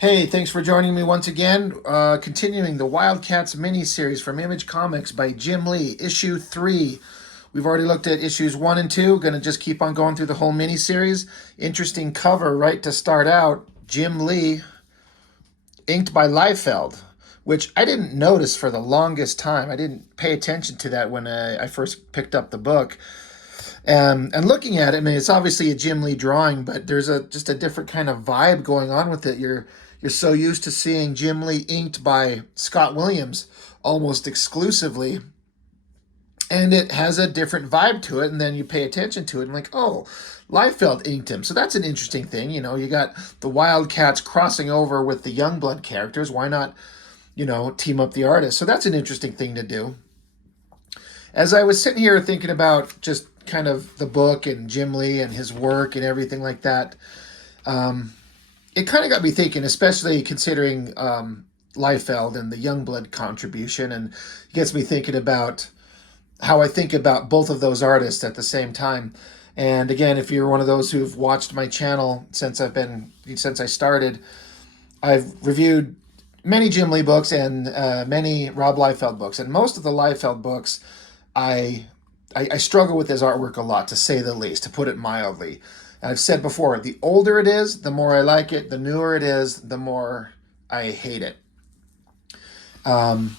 Hey, thanks for joining me once again. Continuing the Wildcats mini-series from Image Comics by Jim Lee, issue 3. We've already looked at issues 1 and 2. Going to just keep on going through the whole mini-series. Interesting cover right to start out. Jim Lee, inked by Liefeld, which I didn't notice for the longest time. I didn't pay attention to that when I first picked up the book. And looking at it, I mean, it's obviously a Jim Lee drawing, but there's just a different kind of vibe going on with it. You're so used to seeing Jim Lee inked by Scott Williams almost exclusively, and it has a different vibe to it. And then you pay attention to it, and like, oh, Liefeld inked him, so that's an interesting thing. You got the Wildcats crossing over with the Youngblood characters. Why not, team up the artists? So that's an interesting thing to do. As I was sitting here thinking about just kind of the book and Jim Lee and his work and everything like that, it kind of got me thinking, especially considering Liefeld and the Youngblood contribution, and it gets me thinking about how I think about both of those artists at the same time. And again, if you're one of those who've watched my channel since I started, I've reviewed many Jim Lee books and many Rob Liefeld books, and most of the Liefeld books, I struggle with his artwork a lot, to say the least, to put it mildly. And I've said before, the older it is, the more I like it. The newer it is, the more I hate it. And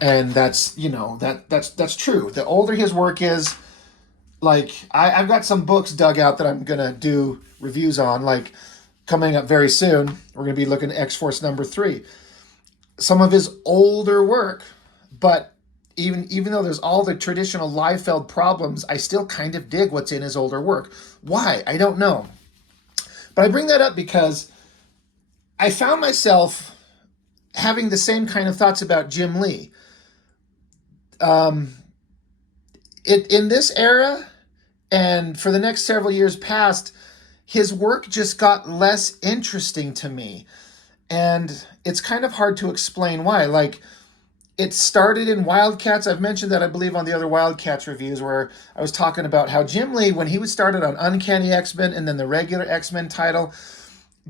that's that's true. The older his work is, like I've got some books dug out that I'm gonna do reviews on. Like coming up very soon, we're gonna be looking at X-Force #3. Some of his older work, but even though there's all the traditional Liefeld problems, I still kind of dig what's in his older work. Why? I don't know. But I bring that up because I found myself having the same kind of thoughts about Jim Lee. In this era, and for the next several years past, his work just got less interesting to me. And it's kind of hard to explain why. Like, it started in Wildcats. I've mentioned that, I believe, on the other Wildcats reviews, where I was talking about how Jim Lee, when he was started on Uncanny X-Men and then the regular X-Men title,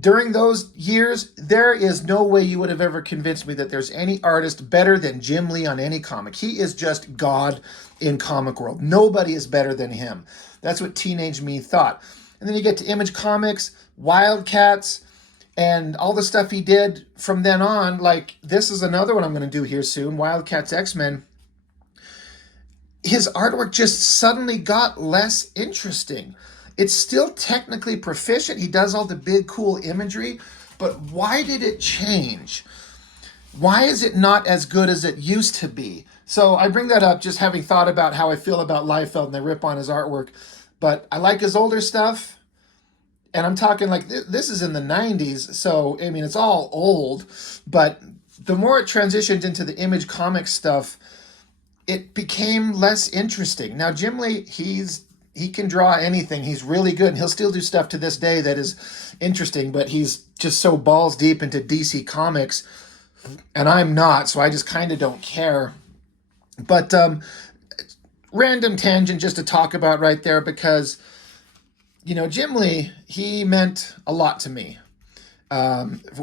during those years, there is no way you would have ever convinced me that there's any artist better than Jim Lee on any comic. He is just God in comic world. Nobody is better than him. That's what teenage me thought. And then you get to Image Comics, Wildcats, and all the stuff he did from then on. Like, this is another one I'm going to do here soon, Wildcats X-Men. His artwork just suddenly got less interesting. It's still technically proficient. He does all the big, cool imagery, but why did it change? Why is it not as good as it used to be? So I bring that up just having thought about how I feel about Liefeld, and I rip on his artwork. But I like his older stuff. And I'm talking like this is in the 90s, so I mean it's all old, but the more it transitioned into the Image Comics stuff, it became less interesting. Now Jim Lee, he can draw anything. He's really good, and he'll still do stuff to this day that is interesting, but he's just so balls deep into DC Comics, and I'm not, so I just kind of don't care. But random tangent just to talk about right there, because Jim Lee, he meant a lot to me.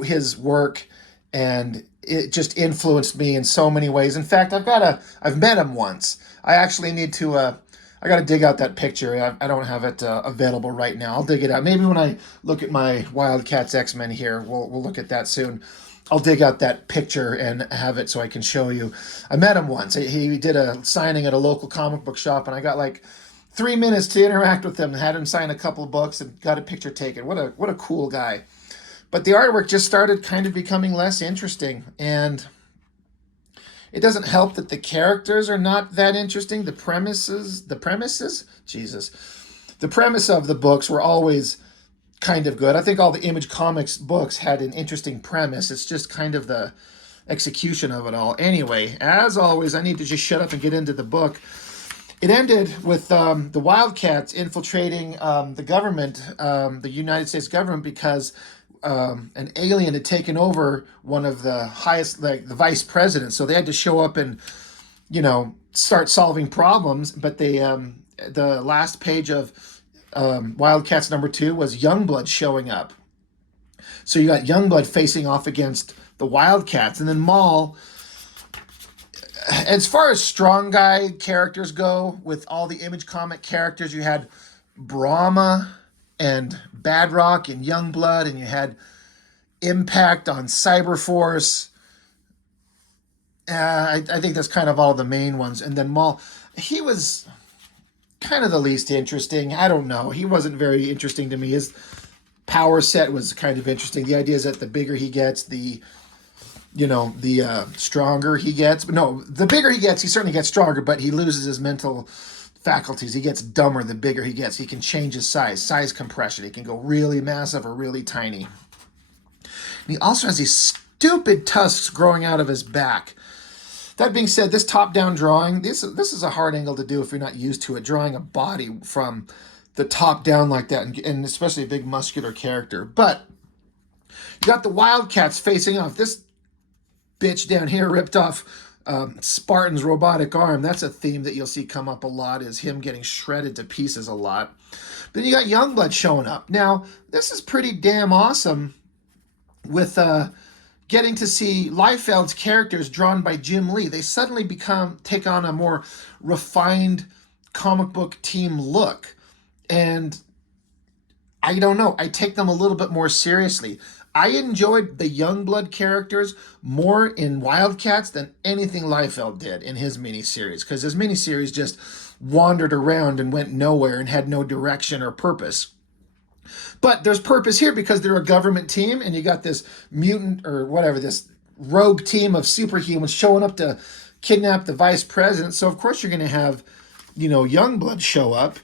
His work, and it just influenced me in so many ways. In fact, I've met him once. I actually need to, I got to dig out that picture. I don't have it available right now. I'll dig it out. Maybe when I look at my Wildcats X-Men here, we'll look at that soon. I'll dig out that picture and have it so I can show you. I met him once. He did a signing at a local comic book shop, and I got like 3 minutes to interact with him, and had him sign a couple of books and got a picture taken. What a cool guy. But the artwork just started kind of becoming less interesting, and it doesn't help that the characters are not that interesting. The premise of the books were always kind of good. I think all the Image Comics books had an interesting premise. It's just kind of the execution of it all. Anyway, as always, I need to just shut up and get into the book. It ended with the Wildcats infiltrating the government, the United States government, because an alien had taken over one of the highest, like the vice president. So they had to show up and, start solving problems. But the last page of Wildcats #2 was Youngblood showing up. So you got Youngblood facing off against the Wildcats. And then Maul, as far as strong guy characters go, with all the Image comic characters, you had Brahma and Badrock and Youngblood, and you had Impact on Cyberforce. I think that's kind of all the main ones. And then Maul, he was kind of the least interesting. I don't know. He wasn't very interesting to me. His power set was kind of interesting. The idea is that the bigger he gets, the stronger he gets. But no, the bigger he gets, he certainly gets stronger, but he loses his mental faculties. He gets dumber the bigger he gets. He can change his size compression. He can go really massive or really tiny. And he also has these stupid tusks growing out of his back. That being said, this top-down drawing, this is a hard angle to do if you're not used to it, drawing a body from the top down like that, and especially a big muscular character. But you got the Wildcats facing off. This bitch down here ripped off Spartan's robotic arm. That's a theme that you'll see come up a lot, is him getting shredded to pieces a lot. Then you got Youngblood showing up. Now, this is pretty damn awesome with getting to see Liefeld's characters drawn by Jim Lee. They suddenly take on a more refined comic book team look. And I don't know, I take them a little bit more seriously. I enjoyed the Youngblood characters more in Wildcats than anything Liefeld did in his miniseries, because his miniseries just wandered around and went nowhere and had no direction or purpose. But there's purpose here because they're a government team, and you got this mutant or whatever, this rogue team of superhumans showing up to kidnap the vice president. So of course you're going to have, Youngblood show up.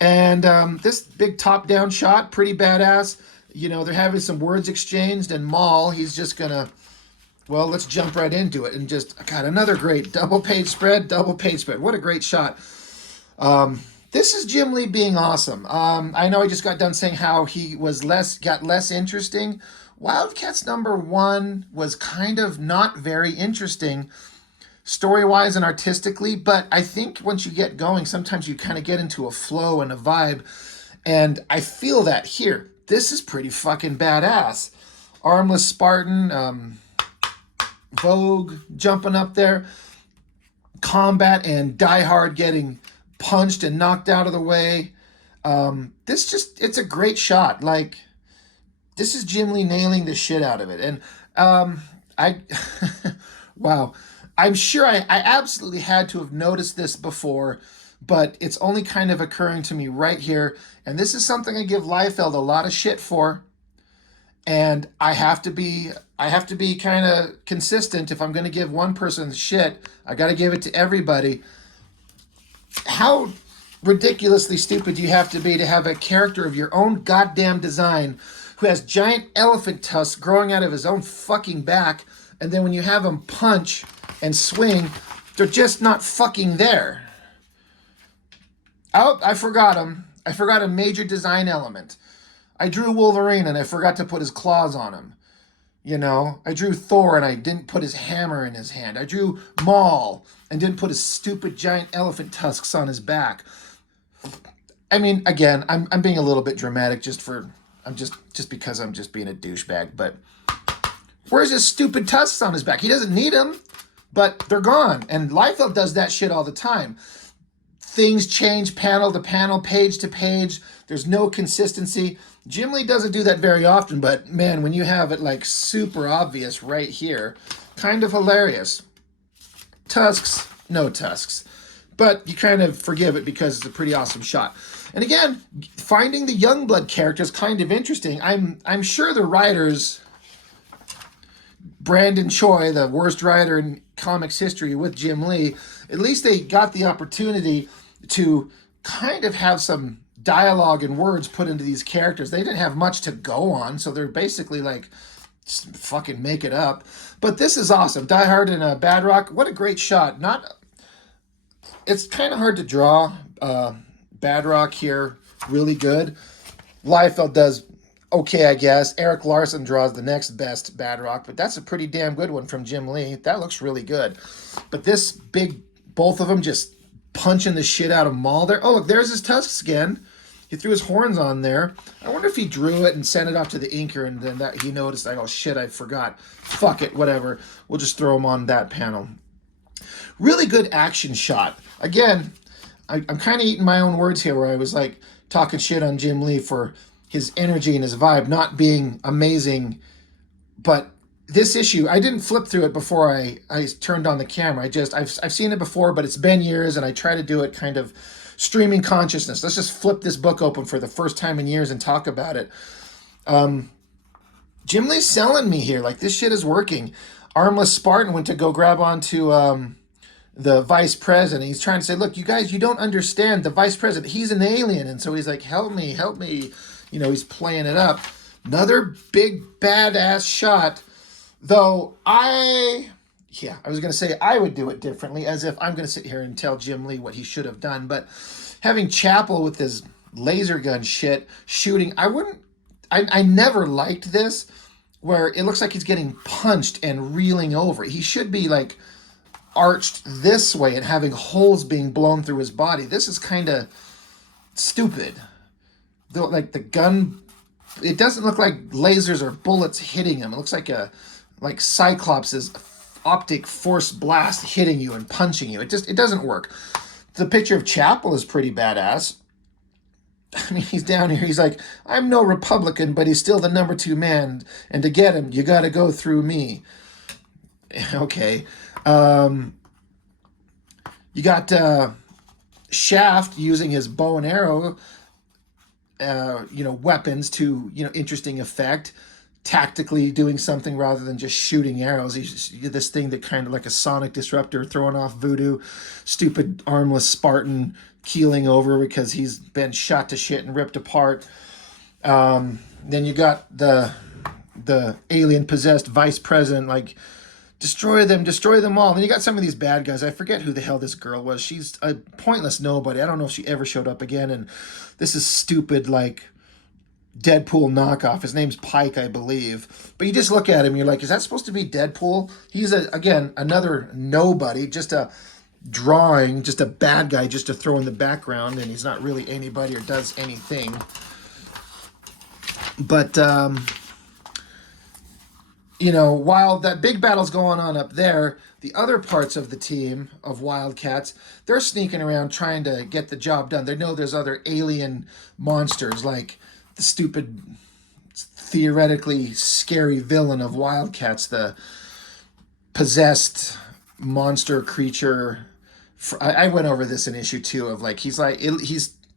And this big top-down shot, pretty badass. They're having some words exchanged, and Maul, he's just going to, well, let's jump right into it. And just, God, another great double-page spread. What a great shot. This is Jim Lee being awesome. I know I just got done saying how he got less interesting. Wildcats #1 was kind of not very interesting story-wise and artistically, but I think once you get going, sometimes you kind of get into a flow and a vibe, and I feel that here. This is pretty fucking badass. Armless Spartan, Vogue jumping up there, Combat and Die Hard getting punched and knocked out of the way. It's a great shot. Like, this is Jim Lee nailing the shit out of it. And wow. I'm sure I absolutely had to have noticed this before, but it's only kind of occurring to me right here. And this is something I give Liefeld a lot of shit for. And I have to be kind of consistent. If I'm going to give one person shit, I got to give it to everybody. How ridiculously stupid do you have to have a character of your own goddamn design who has giant elephant tusks growing out of his own fucking back, and then when you have him punch and swing, they're just not fucking there. Oh, I forgot him. I forgot a major design element. I drew Wolverine and I forgot to put his claws on him. I drew Thor and I didn't put his hammer in his hand. I drew Maul and didn't put his stupid giant elephant tusks on his back. I mean, again, I'm being a little bit dramatic just because I'm just being a douchebag, but where's his stupid tusks on his back? He doesn't need them, but they're gone. And Liefeld does that shit all the time. Things change panel to panel, page to page. There's no consistency. Jim Lee doesn't do that very often, but man, when you have it like super obvious right here, kind of hilarious. Tusks, no tusks. But you kind of forgive it because it's a pretty awesome shot. And again, finding the Youngblood character is kind of interesting. I'm sure the writers, Brandon Choi, the worst writer in comics history with Jim Lee, at least they got the opportunity to kind of have some dialogue and words put into these characters. They didn't have much to go on, so they're basically like, fucking make it up. But this is awesome. Die Hard and Badrock, what a great shot. It's kind of hard to draw Badrock here really good. Liefeld does okay, I guess. Eric Larson draws the next best Badrock, but that's a pretty damn good one from Jim Lee. That looks really good. But this both of them just punching the shit out of Maul there. Oh, look, there's his tusks again. He threw his horns on there. I wonder if he drew it and sent it off to the inker, and then that he noticed, like, oh shit, I forgot. Fuck it, whatever. We'll just throw him on that panel. Really good action shot. Again, I'm kind of eating my own words here, where I was like talking shit on Jim Lee for his energy and his vibe not being amazing. But this issue, I didn't flip through it before I turned on the camera. I've seen it before, but it's been years, and I try to do it kind of streaming consciousness. Let's just flip this book open for the first time in years and talk about it. Jim Lee's selling me here. Like, this shit is working. Armless Spartan went to go grab onto the vice president. He's trying to say, look, you guys, you don't understand. The vice president, he's an alien. And so he's like, help me, help me. You know, he's playing it up. Another big badass shot. Though I was going to say I would do it differently, as if I'm going to sit here and tell Jim Lee what he should have done. But having Chapel with his laser gun shit shooting, I never liked this, where it looks like he's getting punched and reeling over. He should be like arched this way and having holes being blown through his body. This is kind of stupid. Though, like, the gun, it doesn't look like lasers or bullets hitting him. It looks like Cyclops' optic force blast hitting you and punching you. It doesn't work. The picture of Chapel is pretty badass. I mean, he's down here. He's like, I'm no Republican, but he's still the number 2 man. And to get him, you got to go through me. Okay. You got Shaft using his bow and arrow, weapons to, interesting effect. Tactically doing something rather than just shooting arrows. He's this thing that kind of like a sonic disruptor throwing off Voodoo. Stupid armless Spartan keeling over because he's been shot to shit and ripped apart. Then you got the alien possessed vice president, like, destroy them all. Then you got some of these bad guys. I forget who the hell this girl was. She's a pointless nobody. I don't know if she ever showed up again. And this is stupid, like, Deadpool knockoff. His name's Pike, I believe. But you just look at him, you're like, is that supposed to be Deadpool? He's, again, another nobody, just a drawing, just a bad guy just to throw in the background, and he's not really anybody or does anything. But, while that big battle's going on up there, the other parts of the team of Wildcats, they're sneaking around trying to get the job done. They know there's other alien monsters, like the stupid, theoretically scary villain of Wildcats, the possessed monster creature. I went over this in issue 2 of, like, he's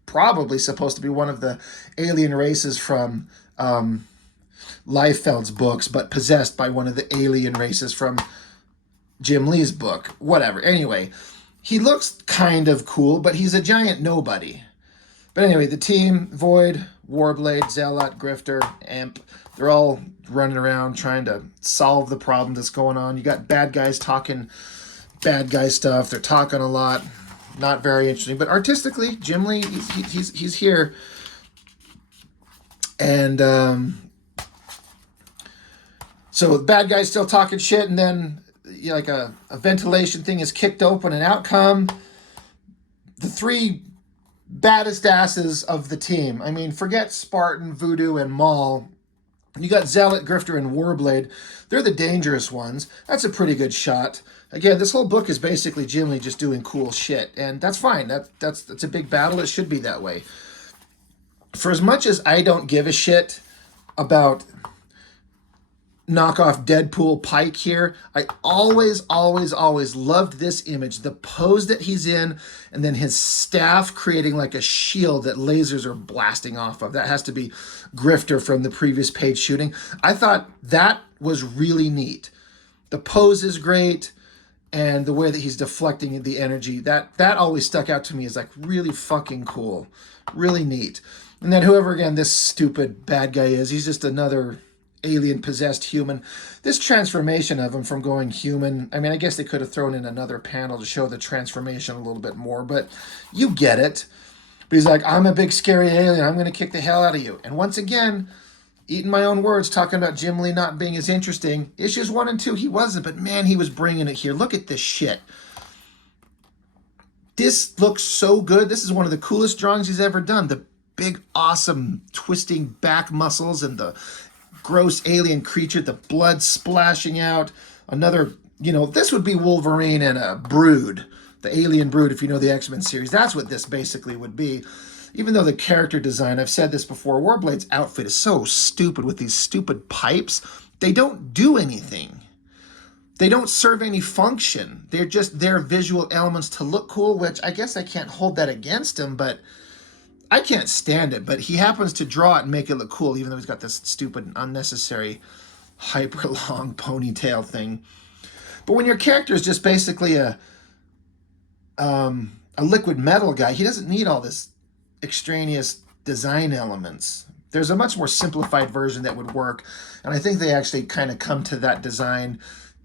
probably supposed to be one of the alien races from Liefeld's books, but possessed by one of the alien races from Jim Lee's book. Whatever. Anyway, he looks kind of cool, but he's a giant nobody. But anyway, the team, Void, Warblade, Zealot, Grifter, Imp, they're all running around trying to solve the problem that's going on. You got bad guys talking bad guy stuff. They're talking a lot. Not very interesting. But artistically, Jim Lee, he's here. And so the bad guy's still talking shit, and then like a ventilation thing is kicked open, and out come the 3 baddest asses of the team. I mean, forget Spartan, Voodoo, and Maul. You got Zealot, Grifter, and Warblade. They're the dangerous ones. That's a pretty good shot. Again, this whole book is basically Jim Lee just doing cool shit, and that's fine. That's a big battle. It should be that way. For as much as I don't give a shit about knockoff Deadpool Pike here, I always loved this image, the pose that he's in, and then his staff creating like a shield that lasers are blasting off of. That has to be Grifter from the previous page shooting. I thought that was really neat. The pose is great, and the way that he's deflecting the energy, that always stuck out to me as like really fucking cool, really neat. And then whoever, again, this stupid bad guy is, he's just another alien-possessed human. This transformation of him from going human, I mean, I guess they could have thrown in another panel to show the transformation a little bit more, but you get it. But he's like, I'm a big scary alien. I'm going to kick the hell out of you. And once again, eating my own words, talking about Jim Lee not being as interesting. Issues 1 and 2, he wasn't, but man, he was bringing it here. Look at this shit. This looks so good. This is one of the coolest drawings he's ever done. The big, awesome, twisting back muscles and the gross alien creature, the blood splashing out. Another, this would be Wolverine and a Brood, the alien Brood, if you know the X-Men series. That's what this basically would be. Even though the character design, I've said this before, Warblade's outfit is so stupid with these stupid pipes. They don't do anything. They don't serve any function. They're just their visual elements to look cool, which I guess I can't hold that against him, but I can't stand it. But he happens to draw it and make it look cool, even though he's got this stupid, unnecessary, hyper long ponytail thing. But when your character is just basically a liquid metal guy, he doesn't need all this extraneous design elements. There's a much more simplified version that would work, and I think they actually kind of come to that design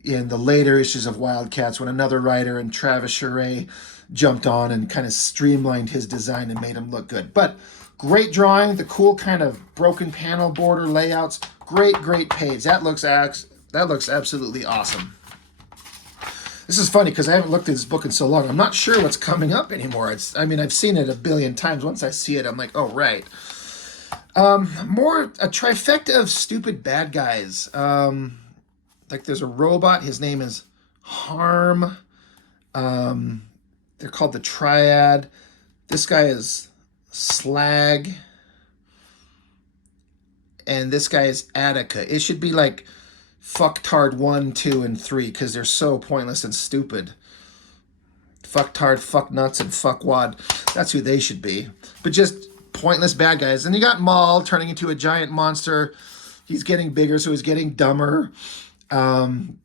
in the later issues of Wildcats when another writer and Travis Charest jumped on and kind of streamlined his design and made him look good. But great drawing, the cool kind of broken panel border layouts, great page. That looks absolutely awesome. This is funny because I haven't looked at this book in so long. I'm not sure what's coming up anymore. I've seen it a billion times. Once I see it, I'm like, oh, right. A trifecta of stupid bad guys. Like there's a robot. His name is Harm. They're called the Triad. This guy is Slag. And this guy is Attica. It should be like Fucktard 1, 2, and 3 because they're so pointless and stupid. Fucktard, Fucknuts, and Fuckwad. That's who they should be. But just pointless bad guys. And you got Maul turning into a giant monster. He's getting bigger, so he's getting dumber. Spartan,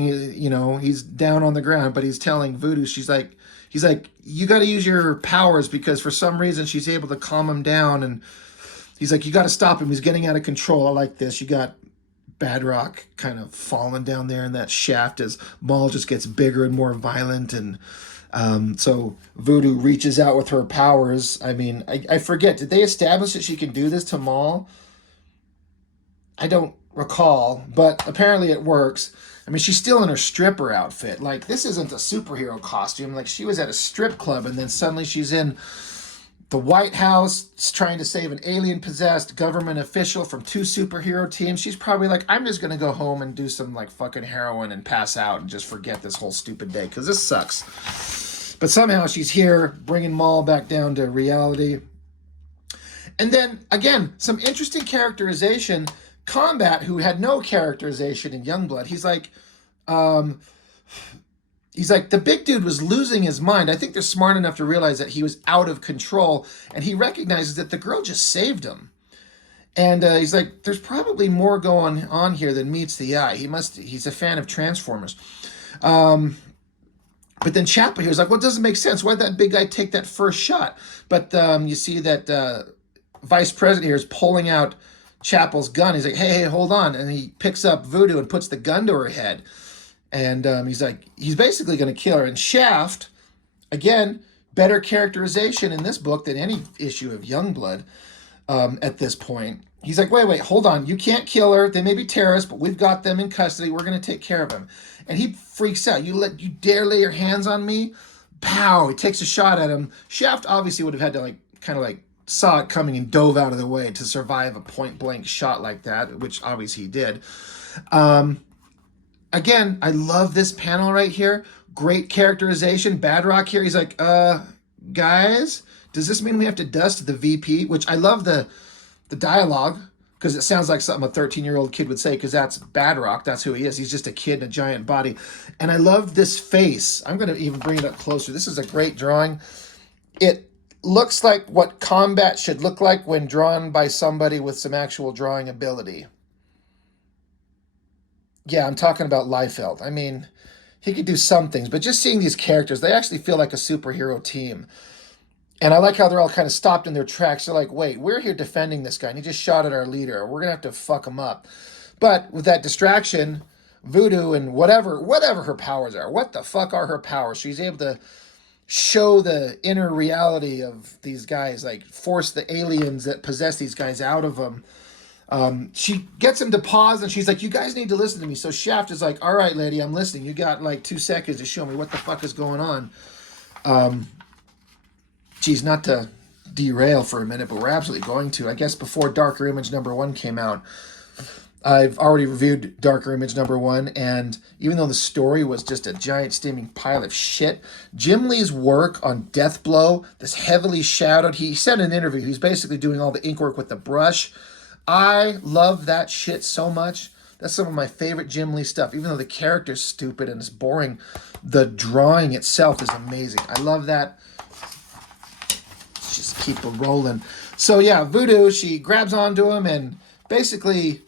he's down on the ground, but he's telling Voodoo, he's like, you got to use your powers because for some reason she's able to calm him down. And he's like, you got to stop him. He's getting out of control. I like this. You got Badrock kind of falling down there in that shaft as Maul just gets bigger and more violent. And so Voodoo reaches out with her powers. I mean, I forget, did they establish that she can do this to Maul? I don't recall, but apparently it works. I mean, she's still in her stripper outfit. Like, this isn't a superhero costume. Like, she was at a strip club, and then suddenly she's in the White House trying to save an alien-possessed government official from 2 superhero teams. She's probably like, I'm just going to go home and do some, like, fucking heroin and pass out and just forget this whole stupid day, because this sucks. But somehow she's here, bringing Maul back down to reality. And then, again, some interesting characterization. Combat, who had no characterization in Youngblood, he's like, the big dude was losing his mind. I think they're smart enough to realize that he was out of control, and he recognizes that the girl just saved him. And he's like, there's probably more going on here than meets the eye. He's a fan of Transformers. But then Chapel here is like, well, it doesn't make sense. Why'd that big guy take that first shot? But you see that Vice President here is pulling out Chapel's gun. He's like, hey, hold on. And he picks up Voodoo and puts the gun to her head. And he's like, he's basically going to kill her. And Shaft, again, better characterization in this book than any issue of Youngblood at this point. He's like, wait, hold on. You can't kill her. They may be terrorists, but we've got them in custody. We're going to take care of him. And he freaks out. You dare lay your hands on me? Pow! He takes a shot at him. Shaft obviously would have had to saw it coming and dove out of the way to survive a point-blank shot like that, which obviously he did. Again, I love this panel right here. Great characterization. Badrock here, he's like, guys, does this mean we have to dust the VP? Which I love the dialogue, because it sounds like something a 13-year-old kid would say, because that's Badrock. That's who he is. He's just a kid in a giant body. And I love this face. I'm going to even bring it up closer. This is a great drawing. It looks like what combat should look like when drawn by somebody with some actual drawing ability. Yeah, I'm talking about Liefeld. I mean, he could do some things, but just seeing these characters, they actually feel like a superhero team. And I like how they're all kind of stopped in their tracks. They're like, wait, we're here defending this guy, and he just shot at our leader. We're going to have to fuck him up. But with that distraction, Voodoo and whatever her powers are, what the fuck are her powers? She's able to show the inner reality of these guys, like force the aliens that possess these guys out of them. She gets him to pause, and she's like, you guys need to listen to me. So Shaft is like, all right, lady, I'm listening. You got like 2 seconds to show me what the fuck is going on. Geez, not to derail for a minute, but we're absolutely going to. I guess before Darker Image #1 came out, I've already reviewed Darker Image #1, and even though the story was just a giant steaming pile of shit, Jim Lee's work on Deathblow, this heavily shadowed, he said in an interview, he's basically doing all the ink work with the brush. I love that shit so much. That's some of my favorite Jim Lee stuff. Even though the character's stupid and it's boring, the drawing itself is amazing. I love that. Let's just keep it rolling. So yeah, Voodoo, she grabs onto him and basically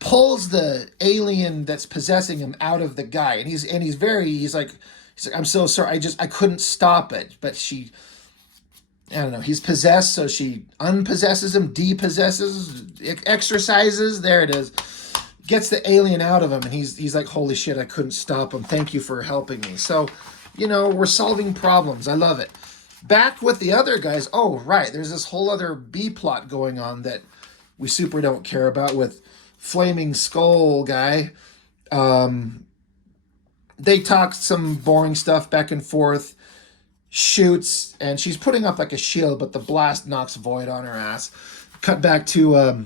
pulls the alien that's possessing him out of the guy, and he's like, I'm so sorry, I couldn't stop it, but she, I don't know, he's possessed, so she unpossesses him, depossesses, exorcises, there it is, gets the alien out of him, and he's like, holy shit, I couldn't stop him, thank you for helping me. So, you know, we're solving problems. I love it. Back with the other guys. Oh right, there's this whole other B plot going on that we super don't care about with Flaming Skull guy. They talk some boring stuff back and forth, shoots, and she's putting up like a shield, but the blast knocks Void on her ass. Cut back to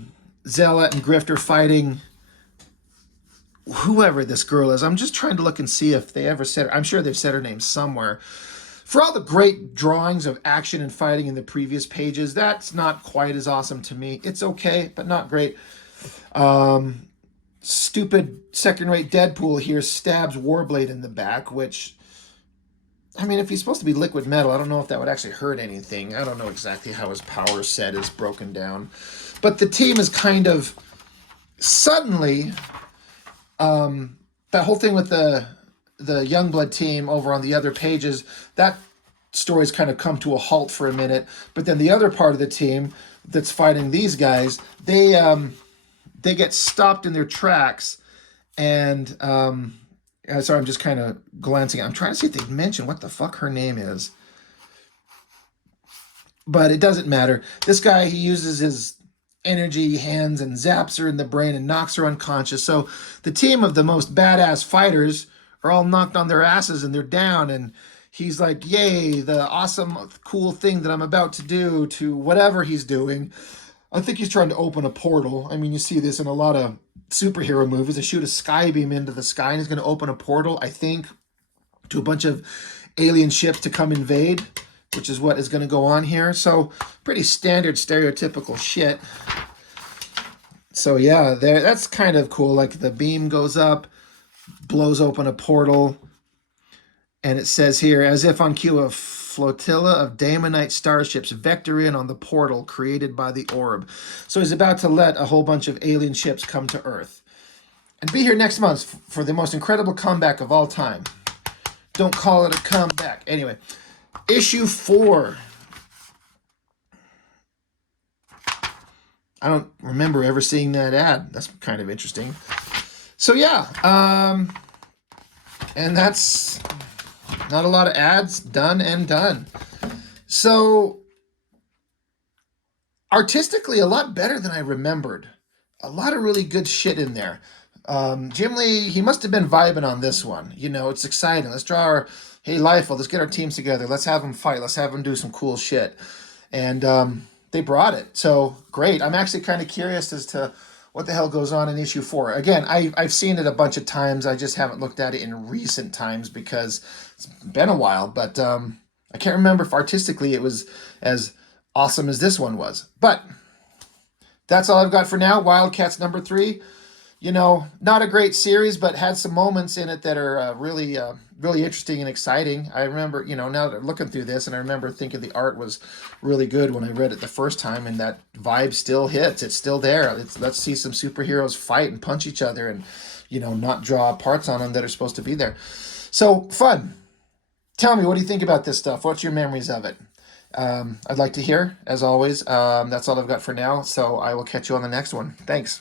Zealot and Grifter fighting whoever this girl is. I'm just trying to look and see if they ever said her. I'm sure they've said her name somewhere. For all the great drawings of action and fighting in the previous pages, that's not quite as awesome to me. It's okay, but not great. Stupid second-rate Deadpool here stabs Warblade in the back, which, I mean, if he's supposed to be liquid metal, I don't know if that would actually hurt anything. I don't know exactly how his power set is broken down. But the team is kind of suddenly, that whole thing with the Youngblood team over on the other pages, that story's kind of come to a halt for a minute. But then the other part of the team that's fighting these guys, they get stopped in their tracks, and sorry, I'm just kind of glancing. I'm trying to see if they mention what the fuck her name is, but it doesn't matter. This guy, he uses his energy hands and zaps her in the brain and knocks her unconscious. So the team of the most badass fighters are all knocked on their asses and they're down, and he's like, yay, the awesome, cool thing that I'm about to do to whatever he's doing. I think he's trying to open a portal. I mean, you see this in a lot of superhero movies. They shoot a sky beam into the sky, and he's going to open a portal, I think, to a bunch of alien ships to come invade, which is what is going to go on here. So, pretty standard, stereotypical shit. So, yeah, that's kind of cool. Like, the beam goes up, blows open a portal, and it says here, as if on cue, a flotilla of Daemonite starships vector in on the portal created by the orb. So he's about to let a whole bunch of alien ships come to Earth. And be here next month for the most incredible comeback of all time. Don't call it a comeback. Anyway, issue 4. I don't remember ever seeing that ad. That's kind of interesting. So yeah, and that's not a lot of ads, done and done. So, artistically, a lot better than I remembered. A lot of really good shit in there. Jim Lee, he must have been vibing on this one. You know, it's exciting. Let's draw our, hey, Liefeld, let's get our teams together. Let's have them fight. Let's have them do some cool shit. And they brought it. So, great. I'm actually kind of curious as to what the hell goes on in issue 4. Again, I've seen it a bunch of times. I just haven't looked at it in recent times because it's been a while. But I can't remember if artistically it was as awesome as this one was. But that's all I've got for now. Wildcats #3. You know, not a great series, but had some moments in it that are really interesting and exciting. I remember, you know, now that I'm looking through this, and I remember thinking the art was really good when I read it the first time, and that vibe still hits. It's still there. Let's see some superheroes fight and punch each other and, you know, not draw parts on them that are supposed to be there. So, fun. Tell me, what do you think about this stuff? What's your memories of it? I'd like to hear, as always. That's all I've got for now, so I will catch you on the next one. Thanks.